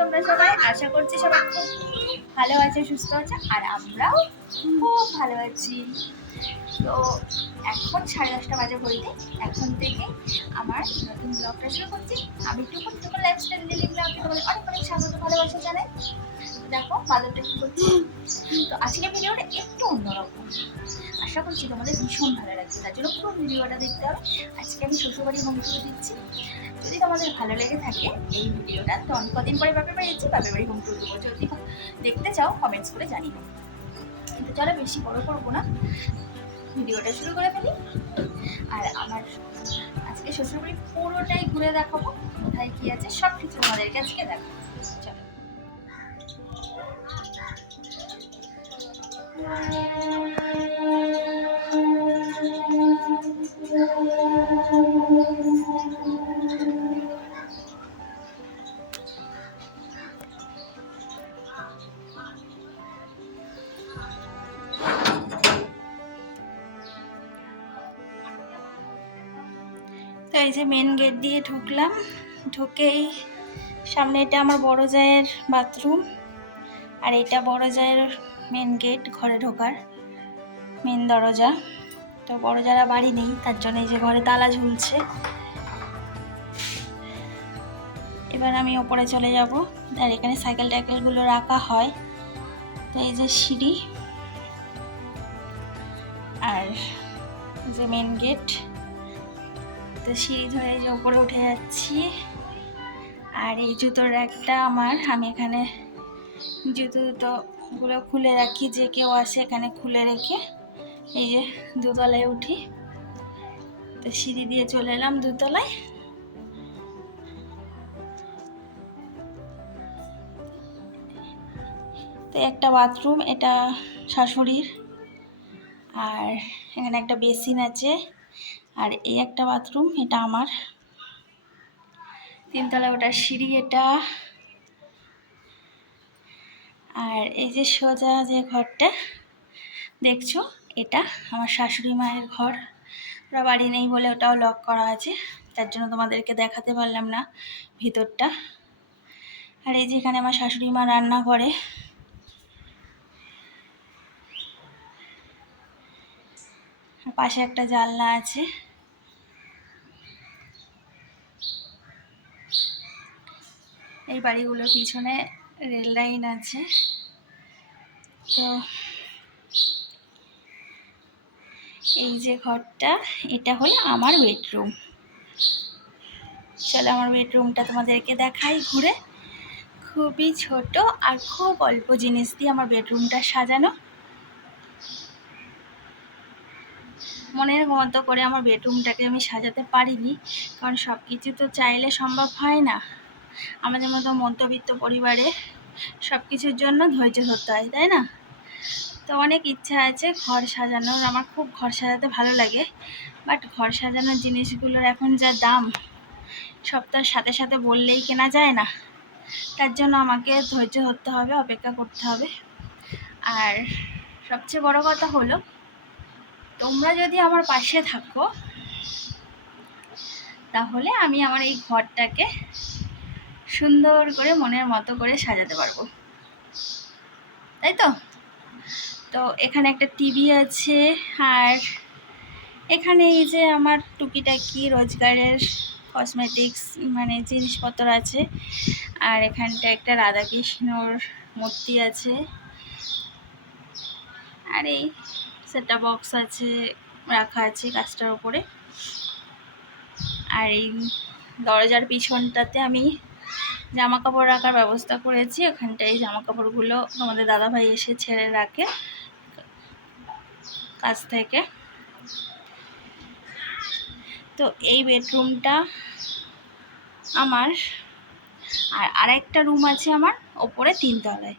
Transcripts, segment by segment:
তোমরা সবাই। আশা করছি সবাই খুব ভালো আছে, সুস্থ আছে, আর আমরাও খুব ভালো আছি। তো এখন সাড়ে দশটা বাজে বলতে, এখন থেকে আমার নতুন ব্লগটা শুরু করছি। আমি একটু টুকুন টুকুন লাইফস্টাইল ডেলি ব্লগে তোমাদের অনেক অনেক স্বাগত, ভালোবাসা জানাই। দেখো বাদরটা কি করছি। তো আজকে ভিডিওটা একটু অন্যরকম। আশা করছি তোমাদের ভীষণ ভালো লাগছে তার জন্য পুরো ভিডিওটা দেখতে হবে। আজকে আমি শ্বশুরবাড়ি হোম টুর দিচ্ছি। যদি তোমাদের ভালো লেগে থাকে এই ভিডিওটা। তো আমি কদিন পরে বাপের বাড়ি যাচ্ছি, বাপের বাড়ি হোম টুর দেবো যদি দেখতে চাও? কমেন্টস করে জানিও। কিন্তু চলো বেশি বড় করব না। ভিডিওটা শুরু করে ফেলি। আর আমার আজকে শ্বশুরবাড়ি পুরোটাই ঘুরে দেখাবো। কোথায় কি আছে সব কিছু আমাদেরকে আজকে দেখো চলো। তো এই যে মেন গেট দিয়ে ঢুকলাম। ঢুকেই সামনে এটা আমার বড় জায়ের বাথরুম আর এটা বড় জায়ের মেন গেট ঘরে ঢোকার মেন দরজা। তো বড় যারা বাড়ি নেই, তার জন্য এই যে ঘরে তালা ঝুলছে। এবার আমি ওপরে চলে যাব। আর এখানে সাইকেল টাইকেলগুলো রাখা হয়। তো এই যে সিঁড়ি। আর যে মেন গেট তো সিঁড়ি ধরে যে উপরে উঠে যাচ্ছি। আর এই জুতোর একটা আমার। আমি এখানে জুতো জুতোগুলো খুলে রাখি, যে কেউ আসে এখানে খুলে রেখে এই যে দুতলায় উঠি। তো সিঁড়ি দিয়ে চলে এলাম দুতলায়। তো একটা বাথরুম, এটা শাশুড়ির। আর এখানে একটা বেসিন আছে। আর এই একটা বাথরুম, এটা আমার। তিনতলা ওটা সিঁড়ি এটা। আর এই যে সোজা যে ঘরটা, দেখছ? এটা আমার শাশুড়ি মায়ের ঘর। ওরা বাড়ি নেই বলে ওটাও লক করা আছে। তার জন্য তোমাদেরকে দেখাতে পারলাম না ভিতরটা। আর এই যে এখানে আমার শাশুড়ি মা রান্না করে। পাশে একটা জানলা আছে। এই বাড়িগুলোর পিছনে রেল লাইন আছে। তো এই যে ঘরটা, এটা হলো আমার বেডরুম। চলো আমার বেডরুমটা তোমাদেরকে দেখাই ঘুরে। খুবই ছোট আর খুব অল্প জিনিস দিয়ে আমার বেডরুমটা সাজানো। মনের মতো করে আমার বেডরুমটাকে আমি সাজাতে পারিনি, কারণ সব কিছু তো চাইলে সম্ভব হয় না। আমাদের মতো মধ্যবিত্ত পরিবারে সব কিছুর জন্য ধৈর্য ধরতে হয়, তাই না? তো অনেক ইচ্ছা আছে ঘর সাজানোর, আমার খুব ঘর সাজাতে ভালো লাগে। বাট ঘর সাজানোর জিনিসগুলোর এখন যা দাম, সব তার সাথে সাথে বললেই কেনা যায় না। তার জন্য আমাকে ধৈর্য ধরতে হবে, অপেক্ষা করতে হবে। আর সবচেয়ে বড় কথা হলো, তোমরা যদি আমার পাশে থাকো, তাহলে আমি আমার এই ঘরটাকে সুন্দর করে মনের মতো করে সাজাতে পারব। তাই তো? তো এখানে একটা টিভি আছে আর এখানে এই যে আমার টুকিটাকি রোজগারের কসমেটিক্স মানে জিনিসপত্র আছে আর এখানটা একটা রাধাকৃষ্ণর মূর্তি আছে। আর এই সেটা বক্স আছে, রাখা আছে গাছটার ওপরে আর এই দরজার পিছনটাতে আমি জামা কাপড় রাখার ব্যবস্থা করেছি, ওখানটায় জামা কাপড়গুলো আমাদের দাদাভাই এসে ছেড়ে রাখে কাছ থেকে। তো এই বেডরুমটা আমার, আর আরেকটা রুম আছে আমার ওপরে তিনতলায়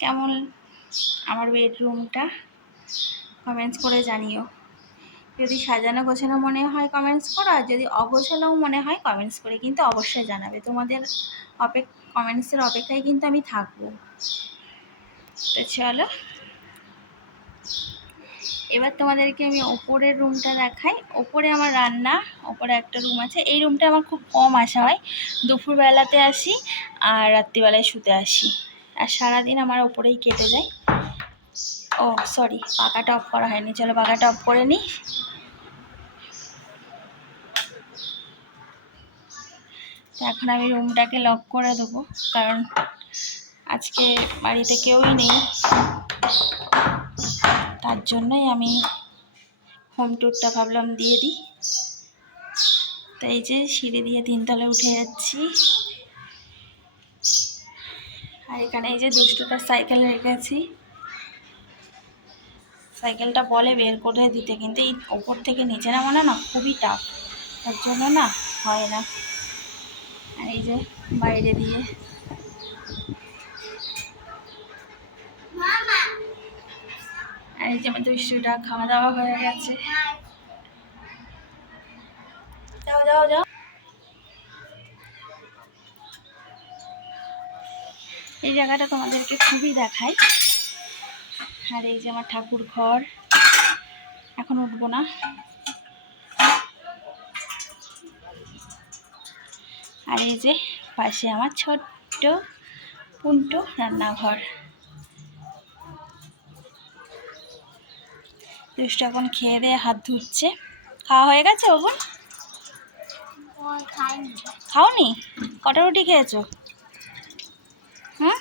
কেমন আমার বেডরুমটা? কমেন্টস করে জানিও। যদি সাজানো গোছানো মনে হয় কমেন্টস করো, আর যদি অগোছানোও মনে হয় কমেন্টস করে কিন্তু অবশ্যই জানাবে। তোমাদের অপেক কমেন্টসের অপেক্ষায় কিন্তু আমি থাকব। তো চলো। এবার তোমাদেরকে আমি ওপরের রুমটা দেখাই। ওপরে আমার রান্না, ওপরে একটা রুম আছে। এই রুমটা আমার খুব কম আসা হয়। দুপুরবেলাতে আসি আর রাত্রিবেলায় শুতে আসি। আর সারাদিন আমার ওপরেই কেটে যায়। ও সরি পাকাটা অফ করা হয়নি। চলো পাকাটা অফ করে নিই। এখন আমি রুমটাকে লক করে দেবো, কারণ আজকে বাড়িতে কেউই নেই। তার জন্যই আমি হোম ট্যুরটা ভাবলাম দিয়ে দিই। তো এই যে সিঁড়ি দিয়ে তিনতলে উঠে যাচ্ছি। আর এখানে এই যে দুষ্টুটার সাইকেল রেখেছি সাইকেলটা বলে বের করে দিতে, কিন্তু এই ওপর থেকে নিচে নামানো না, খুবই টাফ তার জন্য না হয় না। এই যে বাইরে দিয়ে। আর এই যে আমার দুষ্টুটা খাওয়া দাওয়া হয়ে গেছে। যাও যাও যাও। এই জায়গাটা তোমাদেরকে খুবই দেখাই। আর এই যে আমার ঠাকুর ঘর। এখন উঠবো না। আর এই যে পাশে আমার ছোট্ট পুন্টো রান্নাঘর। দুষ্টু এখন খেয়ে দিয়ে হাত ধুচ্ছে। খাওয়া হয়ে গেছে বাবুন খাওনি? কটা রুটি খেয়েছো? হুম?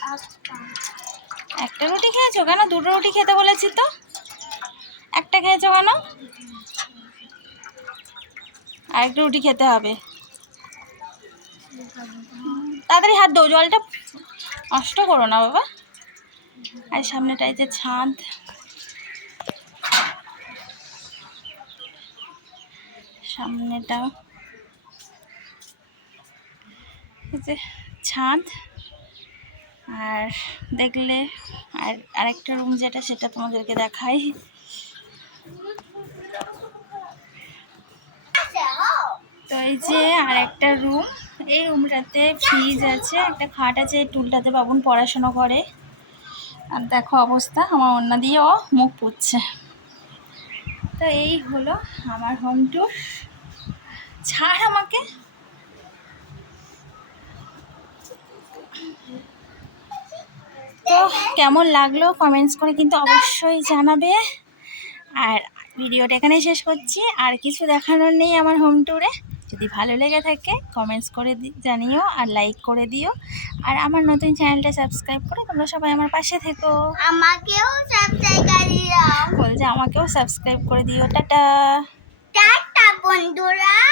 একটা রুটি খেয়েছো কেন? দুটো রুটি খেতে বলেছি তো। একটা খেয়েছো কেন? আর একটা রুটি খেতে হবে। তাড়াতাড়ি হাত দৌ জলটা নষ্ট করো না বাবা। আর সামনেটায় যে ছাদ। সামনেটা যে ছাদ। আর দেখলে আর আরেকটা রুম যেটা, সেটা তোমাদেরকে দেখাই। তো এই যে আর একটা রুম এই রুমটাতে ফ্রিজ আছে, একটা খাট আছে, এই টুলটাতে বাবুন পড়াশোনা করে। আর দেখো অবস্থা, আমার অন্য দিয়েও মুখ পুচ্ছে তো এই হলো আমার হোম ট্যুর ছাড় আমাকে। তো কেমন লাগল কমেন্টস করে কিন্তু অবশ্যই জানাবে। আর ভিডিওটা এখানে শেষ করছি। আর কিছু দেখানোর নেই আমার হোম ট্যুরে যদি ভালো লেগে থাকে কমেন্টস করে দি- জানিও আর লাইক করে দিও। আর আমার নতুন চ্যানেলটা সাবস্ক্রাইব করে তোমরা সবাই আমার পাশে থেকো। আমাকেও সাবস্ক্রাইব করে দাও। বলছে আমাকেও সাবস্ক্রাইব করে দিও। টাটা। টাটা বন্ধুরা।